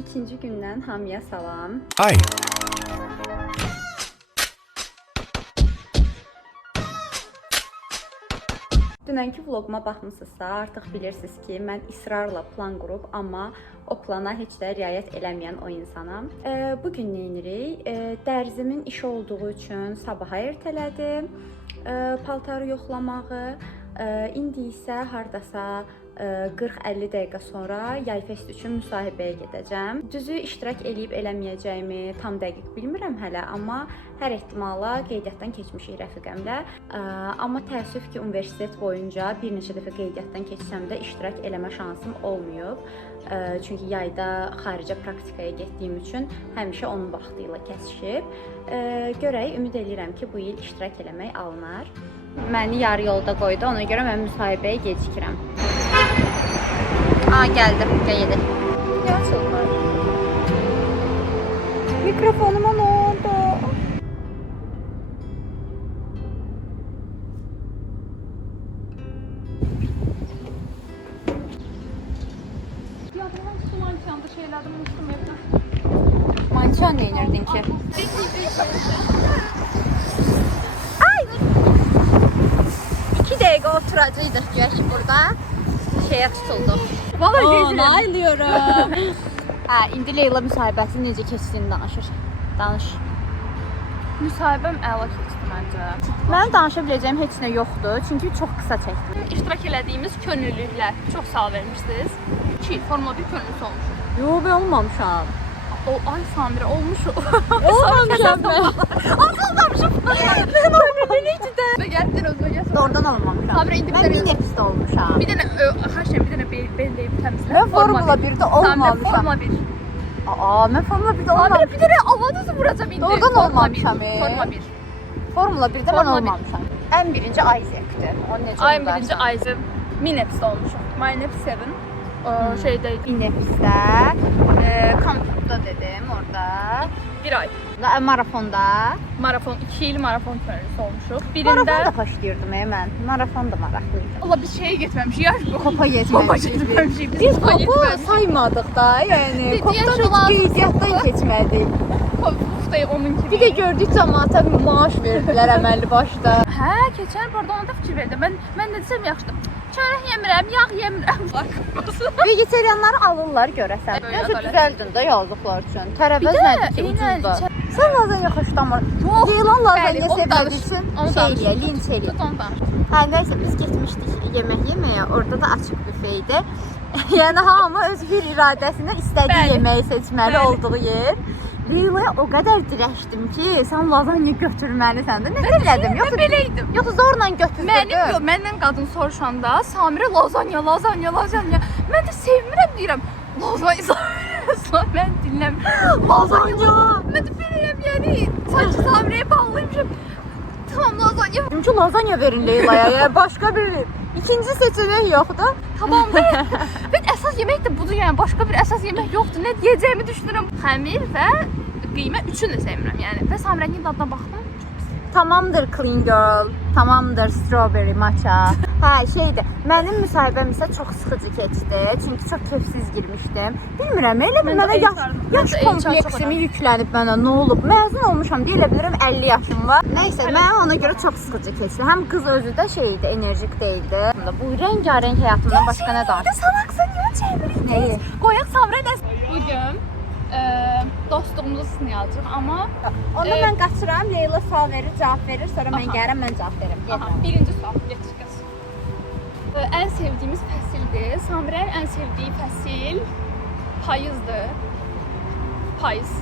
İkinci gündən hamıya salam. Hi. Dünənki vloguma baxmısınızsa, artıq bilirsiniz ki, mən israrla plan qurub, amma o plana heç də riayət eləməyən o insanam. Bugün nə edirik? Dərzimin işi olduğu üçün sabaha ertələdim paltarı yoxlamağı. İndi isə hardasa 40-50 dəqiqə sonra Yayfest üçün müsahibəyə gedəcəm. Düzü iştirak eləyib eləməyəcəyimi tam dəqiq bilmirəm hələ, amma hər ehtimala qeydiyyatdan keçmişik rəfiqəmlə. Amma təəssüf ki, universitet boyunca bir neçə dəfə qeydiyyatdan keçsəm də iştirak eləmə şansım olmayıb. Çünki yayda xaricə praktikaya getdiyim üçün həmişə onun vaxtı ilə kəsişib. Görək, ümid edirəm ki, bu il iştirak eləmək alınar. Məni yarı yolda qoydu, ona görə mən müsahibəyə gecikirəm. Gəldim, gəldim. Ne açıldı? Mikrofonuma ne oldu? Ya ben su mançanda şeylerden unuttum evde. Mançan ne inirdin ki? Ay! 2 dəqiqə oturacaqdıq ki burada. Şeye tutuldu. Vallahi Onaylıyorum. İndi Leyla müsahibəsinin necə keçdiyini danışır. Danış. Müsahibəm əla keçdi məncə. Mənim danışa biləcəyim heç nə yoxdur, çünki çox qısa çəkdim. İştirak elədiyimiz könüllülər çox sağ vermişsiniz. 2 Formula 1 könüllüsü olmuşum. Yo, ben olmamışam. Ay Samira olmuşum. Olmamışam ben. Olmamışım. Ben olmamışım. Ve geldin özüne gelsin. Doğrudan olmamışam. Samira indi Ben bir nefiste olmuşam. Bir tane haşem bir tane belirleyip temizle. Ben Formula 1'de olmamışam. Formula 1. Ben Formula 1'de Samira olmamışam. bir tane avadızı vuracağım indi. Doğrudan olmamışam. Formula 1. Formula 1'de ben Formula 1. olmamışam. En birinci Isaac'ti. O necə Ayın oldu? birinci Ayzı Mineps'te olmuşum. My Nep 7. O şeydeydi. Mineps'te, kampüsdə dedim orada. Bir ay. Marafonda. Maraton, 2 yıl maraton könüllüsü olmuşuq. Marafon Birində da başlayırdım mən. Marafon da maraqlıydı. Allah bir şeye gitmemişik. Yaş bu. Kopa Kopa getməmişik. gitmemişik. Biz kopa kopu gitmemişik. saymadıq da, yəni Yaş kopdan heç lazım. qeydiyyatdan keçmədik. Kopa onun kimi. Bir də gördük cəmaata maaş verdilər əməlli başda. Hə, keçən barda ona da fikir verdim. Mən də desəm yaxşıdır. Çörək yemirəm, yağ yemirəm. Vegetarianları alırlar görəsən. Böyle Nəsə adalet. düzəldin də yazdıqlar üçün. Tərəvəz Bir də, nədir ki, eynən, ucuzda. Sən lazanya xoşlamır. Yox. Leylan lazanya Bəli, onu sevə danış. bilsin. Onu Şey danış. eləyə, linç eləyə. Tut onu danış. Hə, nəysə biz getmişdik yemək yeməyə. Orada da açıq büfe idi. Yəni hamı öz bir iradəsindən istədiyi Bəli. yeməyi seçməli Bəli. olduğu yer. Leylaya o qədər dirəşdim ki, sən lazanya götürməlisən də. Nə elədim? Mən beləydim. Yoxsa zorla götürdüm. Məndən qadın soruşanda Samira lazanya. Mən də sevmirəm deyirəm. Lazanya. Mən dinləmirəm. Lazanya. Mən də beləyəm yəni. Sanki Samira'ya bağlıymışım. Tamam lazanya. Çünki lazanya verin Leylaya. Yəni başqa bir ikinci seçenek yoxdur. Tamam be. Ben əsas yemək də budur yəni. Başqa bir əsas yemək yoxdur. Nə yeyəcəyimi düşünürəm. Xəmir və qiymə üçünü də sevmirəm yəni. Və Samira'nın dadına baxdım. Tamamdır clean girl, tamamdır strawberry matcha. Şeydir, mənim müsahibəm isə çox sıxıcı keçdi. Çünki çox kefsiz girmişdim. Bilmirəm, elə bir Mən də mənə eyni yaş sardım. Mən də eyni kompleksimi yüklənib mənə nə olub? Məzun olmuşam deyə bilərəm 50 yaşım var. Nəysə, mənə ona görə çox sıxıcı keçdi. Həm qız özü də şeydi, enerjik değildi. Bu rəngarəng həyatımdan başqa nə danışım? Salaqsan niyə çevirdin? Nəyi? Qoyaq Samira'ya bugün dostluğumuzu sınayacağıq amma Onda mən qaçıram, Leyla sual verir, cavab verir, sonra mən gəlirəm, mən cavab verirəm. aha, birinci sual geçeceğiz. En sevdiğimiz fəsildir. Samira'nın en sevdiği fəsil payızdır. Payız.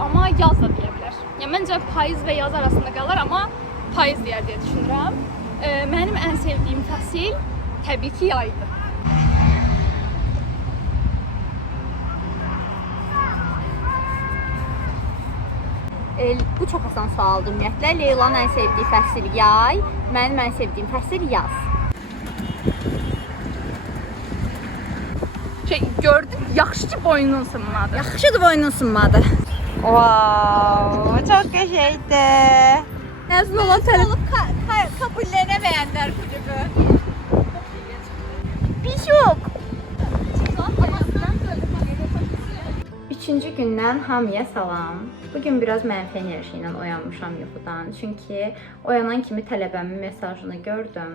Ama yaz da deyə bilər. Yəni məncə payız və yaz arasında qalır, amma payız deyər deyə düşünürəm. Mənim en sevdiyim fəsil təbii ki yaydır. Bu çox asan sualdır ümumiyyətlə. Leylanın ən sevdiyi fəsil yay, mənim ən sevdiyim fəsil yaz. Gördün, yaxşı ki boynun ısınmadı. Yaxşıdır boynun ısınmadı. Wow, çox qəşəngdir. Məzun olan kabullənəməyənlər bu gibi. Pişok. Üçüncü gündən hamıya salam. Bugün biraz mənfi enerji ilə oyanmışam yuxudan. Çünki oyanan kimi tələbəmin mesajını gördüm.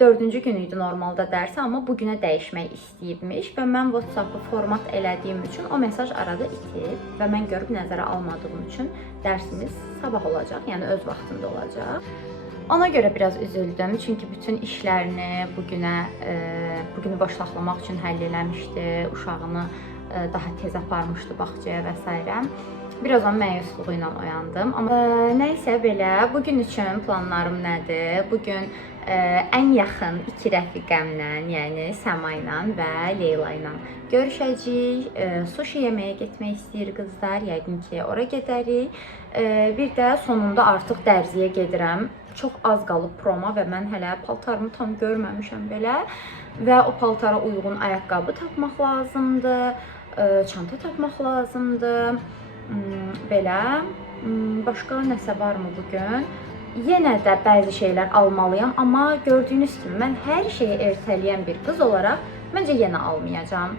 4-cü gün idi normalda dərsi, amma bu günə dəyişmək istəyibmiş və mən WhatsApp-ı format elədiyim üçün o mesaj arada itib və mən görüb nəzərə almadığım üçün dərsimiz sabah olacaq, yəni öz vaxtında olacaq. Ona görə biraz üzüldüm, çünki bütün işlərini bugünü başlamaq üçün həll eləmişdi, uşağını daha tez aparmışdı bağçaya və s. Biraz onun məyusluğu ilə oyandım. Amma nəysə belə, bugün üçün planlarım nədir? Bugün ən yaxın iki rəfiqəmlə, yəni Səma ilə və Leyla ilə görüşəcəyik. Sushi yeməyə getmək istəyir qızlar, yəqin ki, ora gedərik. Bir də sonunda artıq dərziyə gedirəm. Çox az qalıb proma və mən hələ paltarımı tam görməmişəm belə. Və o paltara uyğun ayaqqabı tapmaq lazımdır, çanta tapmaq lazımdır. Belə, başqa nəsə varmı bugün? Yenə də bəzi şeylər almalıyam, amma gördüyünüz kimi mən hər şeyi ertələyən bir qız olaraq məncə yenə almayacağam.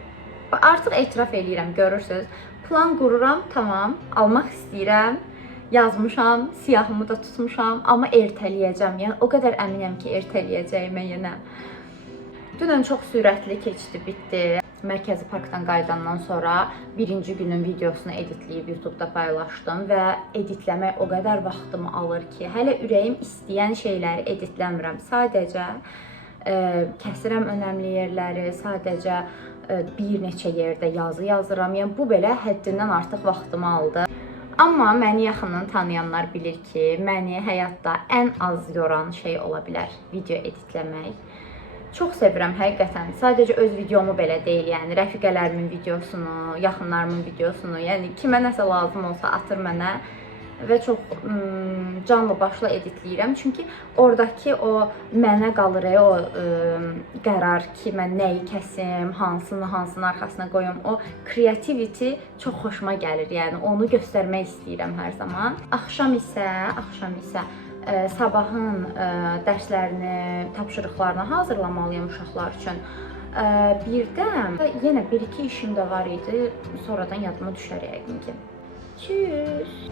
Artıq etiraf edirəm, görürsüz. Plan qururam, tamam, almaq istəyirəm. Yazmışam, siyahımı da tutmuşam, amma ertələyəcəm. Yəni o qədər əminəm ki, ertələyəcəyimə yenə. Dünən çox sürətli keçdi, bitdi. Mərkəzi Parkdan qayıdandan sonra birinci günün videosunu editləyib YouTube'da paylaşdım və editləmək o qədər vaxtımı alır ki, hələ ürəyim istəyən şeyləri editləmirəm. Sadəcə kəsirəm önəmli yerləri, sadəcə bir neçə yerdə yazı yazıram. Yəni bu belə həddindən artıq vaxtımı aldı. Amma məni yaxından tanıyanlar bilir ki, məni həyatda ən az yoran şey ola bilər video editləmək. Çox sevirəm həqiqətən. Sadəcə öz videomu belə deyil, yəni rəfiqələrimin videosunu, yaxınlarımın videosunu, yəni kimə nəsə lazım olsa atır mənə və çox canlı başla editləyirəm. Çünki oradakı o mənə qalır o qərar ki, mən nəyi kəsim, hansının arxasına qoyum. O kreativity çox xoşuma gəlir. Yəni onu göstərmək istəyirəm hər zaman. Axşam isə sabahın dərslərini, tapşırıqlarını hazırlamalıyam uşaqlar üçün. Bir də yenə bir-iki işim də var idi. Sonradan yadıma düşər yəqin ki. Tschüss.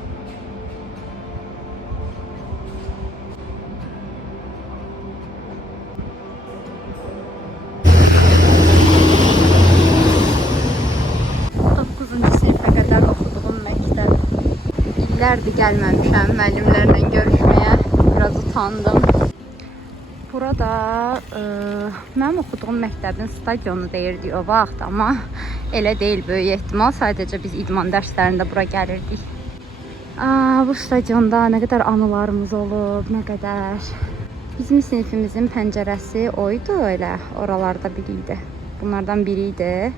İllərdir gəlməmişəm müəllimlərlə görüşməyə. Biraz utandım. Burada mənim oxuduğum məktəbin stadionu deyirdi o vaxt, amma elə deyil böyük ehtimal. Sadəcə biz idman dərslərində bura gəlirdik. Bu stadionda nə qədər anılarımız olub, nə qədər. Bizim sinifimizin pəncərəsi oydu elə, oralarda biri idi. Bunlardan biri idi.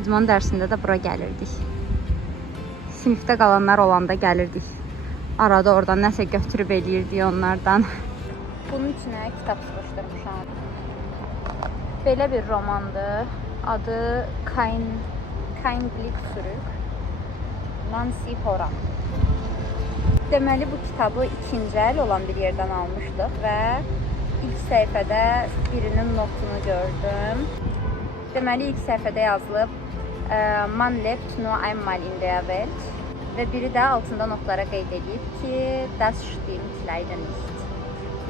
İdman dərsində də bura gəlirdik. Sinifdə qalanlar olanda gəlirdik. Arada oradan nəsə götürüb eləyirdik onlardan. Bunun içinə kitab sıxışdırmışam. Belə bir romandır. Adı Kindlik Sürük. Nancy Horan. Deməli bu kitabı ikinci əl olan bir yerdən almışdıq və ilk səhifədə birinin notunu gördüm. Deməli ilk səhifədə yazılıb Man lebt nur einmal in der Welt. Və biri də altında notlara qeyd edib ki, das stimmt leider nicht.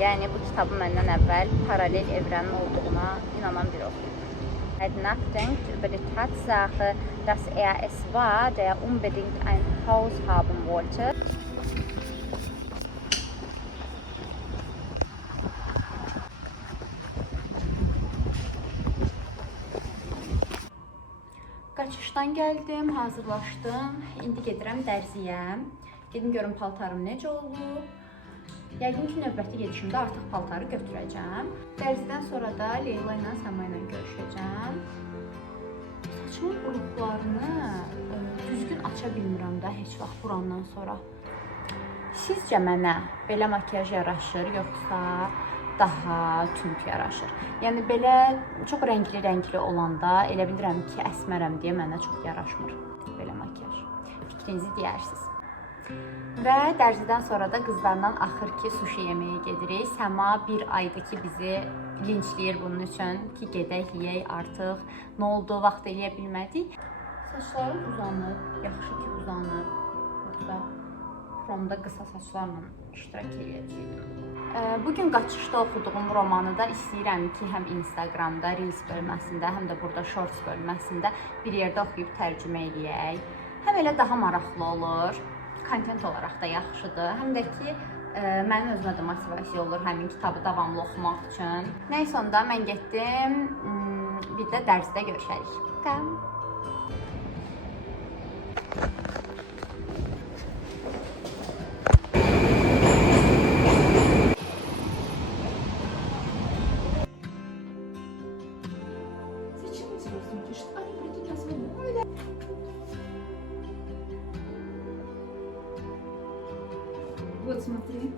Yəni bu kitabı məndən əvvəl paralel evrənin olduğuna inanan biri oxuyub. Nachdenkt über die Tatsache, dass es war, der unbedingt ein Haus haben wollte. Qaçışdan gəldim, hazırlaşdım. İndi gedirəm dərziyə. Gedim görüm paltarım necə olub. Yəqin ki, növbəti gedişimdə artıq paltarı götürəcəm. Dərzidən sonra da Leyla ilə Səma ilə görüşəcəm. Saçımın uruqlarını düzgün aça bilmirəm də heç vaxt burandan sonra. Sizcə mənə belə makyaj yaraşır, yoxsa daha tünd yaraşır? Yəni belə çox rəngli olanda elə bilirəm ki, əsmərəm deyə mənə çox yaraşmır belə makyaj. Fikrinizi deyərsiniz. Və dərzidən sonra da qızlarla axır ki, sushi yeməyə gedirik. Səma bir aydır ki, bizi linçləyir bunun üçün ki, gedək, yeyək artıq. Nə oldu, vaxt eləyə bilmədik. Saçlarım uzanıb, yaxşı ki uzanıb. Yoxsa promda qısa saçlarla iştirak edəcəyəm. Bugün qaçışda oxuduğum romanı da istəyirəm ki, həm Instagramda, Reels bölməsində, həm də burada Shorts bölməsində bir yerdə oxuyub tərcümə eləyək. Həm elə daha maraqlı olur, kontent olaraq da yaxşıdır, həm də ki, mənim özümə də motivasiya olur həmin kitabı davamlı oxumaq üçün. Nəysə onda mən getdim, bir də dərsdə görüşərik. Вот смотри.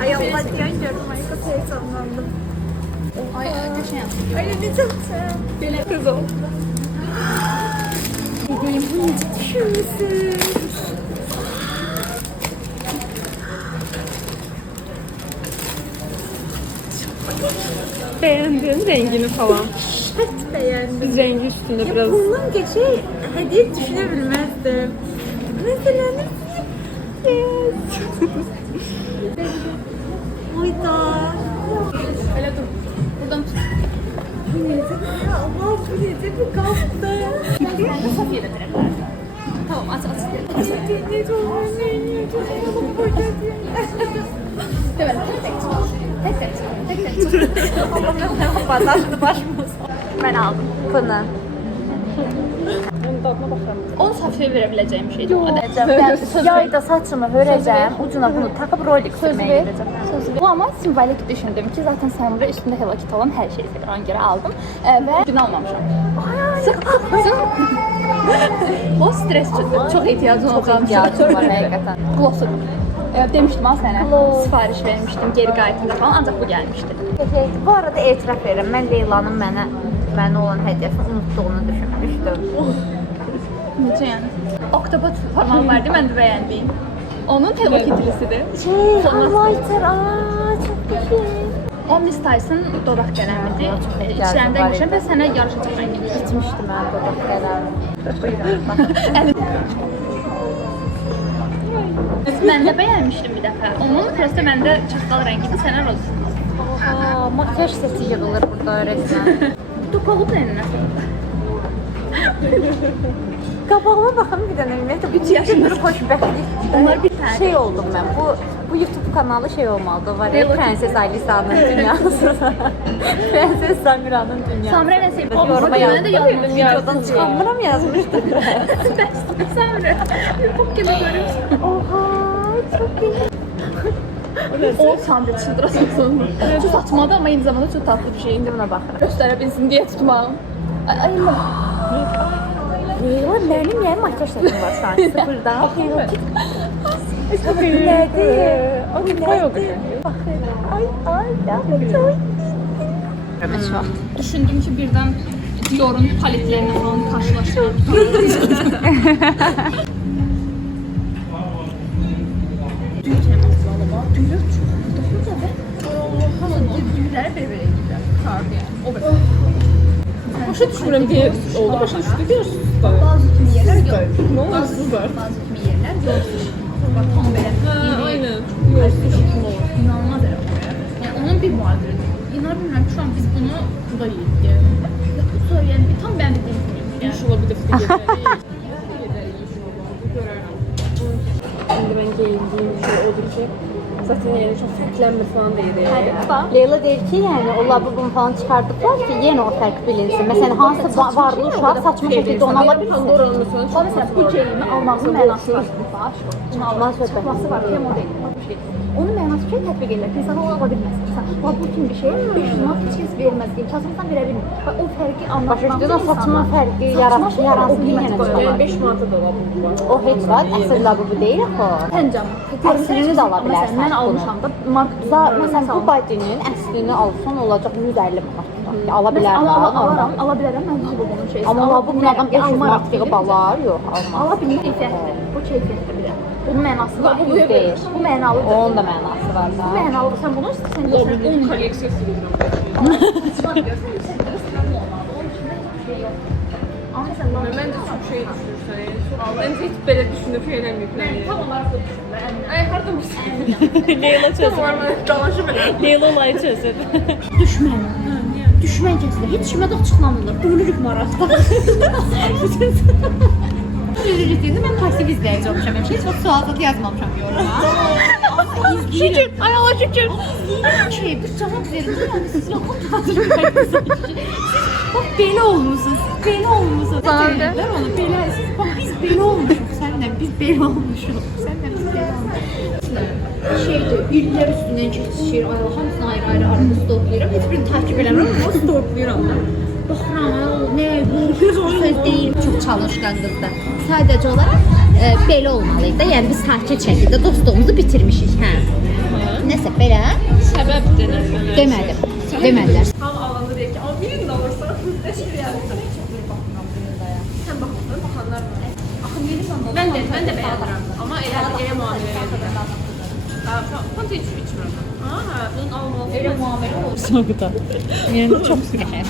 Ay Allah diyen gördüm. Ay çok heyecanlandım. Ay geçen. Ay ne çok güzel. Böyle kız ol. Dediğim bu necə düşünmüşsünüz? Beğendin rengini falan. Çok beğendim. Biz rengi üstünde Ya biraz bundan geçe hediye düşünebilmezdim. Mesela ne? Yes. Hayda. Öyle dur. Buradan tut. Bu necə? Ya Allah bu necə bir qalxdı. Bu Safiye'de verelim. Tamam aç aç. Ne çok önemli. Çok önemli. Evet tek tek. Allah'ım bazardı başımız. Mən aldım bunu. tadına bakalım. Onu Safiye'ye verebileceğim bir şeydi. Ben yayda saçımı hörəcəm, ucuna bunu takıb Rolex sürməyə gedəcəm. Bu ama simbolik düşündüm ki zaten Semra üstünde Hello Kitty olan her şeyi seviyorum. Ona göre aldım. Ve gün almamışım. O stres çıktı. Çok ihtiyacım olan Çok ihtiyacım var həqiqətən. Gloss'u. Demiştim ha sana. Gloss. Sipariş vermiştim geri qayıtında falan ancak bu gelmişti. Bu arada etiraf verirəm, mən Leylanın mənə olan hədiyəsini unutduğunu düşünmüşdüm. Necə yəni? Oktopus forman vardı, mən də bəyəndim. Onun Hello Kitty'lisidir. Highlighter, çok güzel. O Miss Tyson dodaq qələmidir. İçlərində görmüşəm və sənə yarışacaq rəngi. İçmişdim mən dodaq qələmi. Buyurun, baxın. Mən də bəyənmişdim bir dəfə. Onun prosta məndə çaxtal rəngidir, sənə roz. Aa, makyaj seti yığılır burada resmen. Topalıb nəyə? Qabağıma baxın bir dənə ümumiyyətlə. 3 yaşında. Bir xoşbəxtlik. Onlar bir tane. Şey oldum mən. Bu YouTube kanalı şey olmalıdır. Var ya Prenses Alisa'nın dünyası. Prenses Samira'nın dünyası. Samira nə sevir? Yoruma Mənə də yazdım. yazmış. Videodan çıxanmıram yazmışdı. Samira. Çok gibi görüyorsun. Oha, çok iyi. O Samira çıldırasın. Çok saçmadı ama aynı zamanda çok tatlı bir şey. İndi buna baxıram. Göstərebilsin diye tutmam. Ay, Leyla, mənim yəni makyaj setim var şu an. Sıfırdan. Nədir? O ne oldu? Ay, çok iyi. düşündüm ki birden Dior'un paletlerini falan karşılaştırdım. Düğür teması alama. Düğür Düğürler berbere gider. Sardı yani. O kadar. Başa düşürüm diye oldu. Başa düştü diyorsun. Bazı kimi yerler yok. Ne oldu? Süper. Bazı kimi yerler yok. Bak tam böyle. Aynen. İnanılmaz herhalde. Yani onun bir muadili. İnan bilmiyorum şu an biz bunu Bu da iyi. Yani. yapıp yani bir tam ben dediğim gibi. Yani. İş olabilir. Şimdi ben giyindiğim şey olur ki zaten yani çok fərqlənmir falan deyir yani. Leyla deyir ki, yəni o lavabonu falan çıxardıblar ki, yenə o fərq bilinsin. Məsələn, hansı varlı uşaq saçma şəkildə onu ala bilsin. Pandoranın mesela O mesela bu celimi almamın mənası var. Baş. Bunu Ondan almaq söhbət. çıxması var. Hem o değil. Bu şey. Onun mənası şey tətbiq edilir. İnsan onu ala bilməz. İnsan bu kimi bir şey 500 manat heç kəs verməz. İmkansızdan verə bilmir. Və o fərqi anlatmaq Başa düşdün, o saçma fərqi yaransın yenə çıxar. 5 manata da var bu var. O heç var, əsl lavabo deyil axı. Səncəm. Əslini də ala bilərsən. Mən almışam da mark Məsələn, bu badinin əslini alsan olacaq 150 manat. Ala bilərsən. Ala bilərəm mən lavabonun şeysi. Amma lavabo bunlardan 500 manat yığıb alar, yox, almaz. Ala bilmir keyfiyyətdir. Bu keyfiyyətdir bir də. Bunun mənası var. Bu deyil. Bu mənalıdır. Onun da mənası var da. Bu mənalıdır. Sən bunu istəsən Lavabonun kolleksiyası bilirəm. Məncə çox şey düşünürsən. Yəni çox. Məncə heç belə düşünüb şey eləməyib. Tam olaraq düşünürəm. Ay harda mısın? Leyla çözür. Danışıb elə. Leyla olayı çözür. Düşmən. Düşmən kəsilir. Heç kimə də açıqlamırlar. Ölürük maraqdan. Ölürük deyəndə mən pasiv izləyici olmuşam. Heç vaxt sual yazmamışam yoruma. Şükür, ay Allah şükür. Şey, bir cavab verin. Yəni siz yaxın hazırlayırsınız. Bax belə olmusunuz. Siz belə olmusunuz. Deyirlər onu belə. Siz bax biz belə olmuşuq sənlə. Biz belə olmuşuq. Sənlə biz belə olmuşuq. Şeydir, illər üstündən keçişir. Ay Allah, hamısını ayrı-ayrı arada stoplayıram. Heç birini takip eləmirəm, amma stoplayıram da. Baxıram, nə bu söz deyil. Çox çalışqan qızdır. Sadəcə olaraq belə olmalıydı. Yəni biz sakit şəkildə dostluğumuzu bitirmişik, hə. Nəsə belə Səbəb denir. demədim. Demədilər. Tam alanda deyək ki, amma birini də alırsan, təşkil edirsən. Sən baxırsan, baxanlar var. Mən də bəyənirəm. Amma elə müamilə edirəm. Fanta içmirəm. Hə, bunun almalı. Elə müamilə olsun. Soğuda. Yəni çox qəşəng.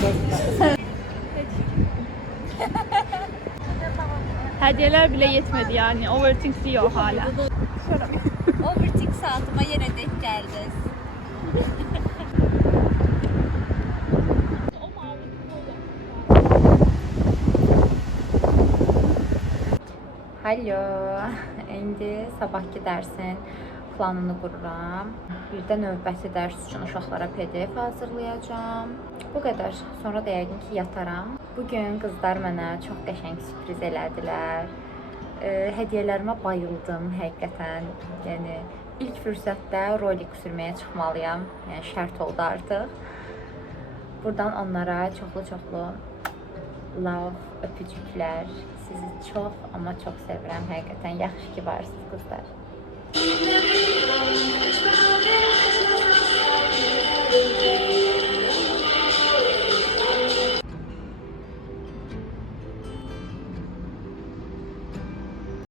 Hədiyələr belə yetmədi yəni. Overthink yox hala. Overthink saatıma yenə denk gəldiniz. Hallo. İndi sabahki dərsin planını qururam. Bir də növbəti dərs üçün uşaqlara PDF hazırlayacağam. Bu qədər. Sonra da yəqin ki yataram. Bugün qızlar mənə çox qəşəng sürpriz elədilər. Hədiyələrimə bayıldım həqiqətən. Yəni ilk fürsətdə rolik sürməyə çıxmalıyam. Yəni şərt oldu artıq. Buradan onlara çoxlu love, öpücüklər. Sizi çox, amma çox sevirəm həqiqətən. Yaxşı ki varsınız qızlar.